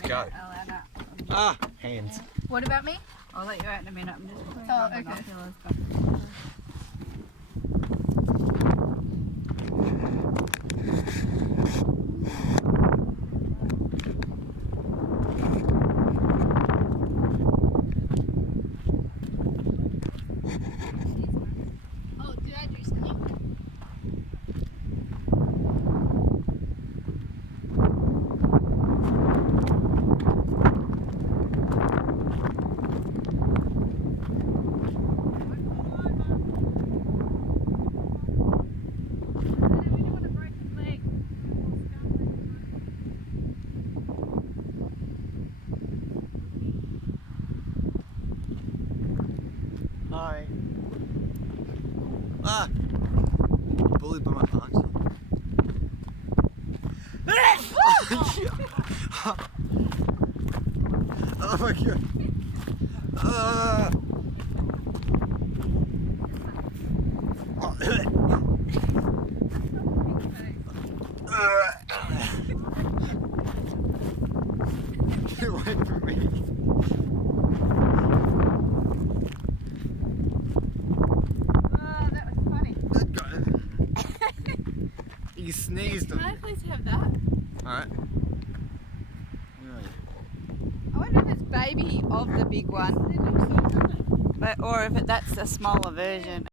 Let's go. Ah, hands. What about me? I'll let you out in a minute. I'm just putting Oh, on okay. binoculars. Oh, did I do something? Hi. Ah! Bullied by my auntie. Oh my god. Get away from me. That was funny. You sneezed on Can I me. please have that? Alright. I wonder if it's baby of the big one, but or if that's a smaller version.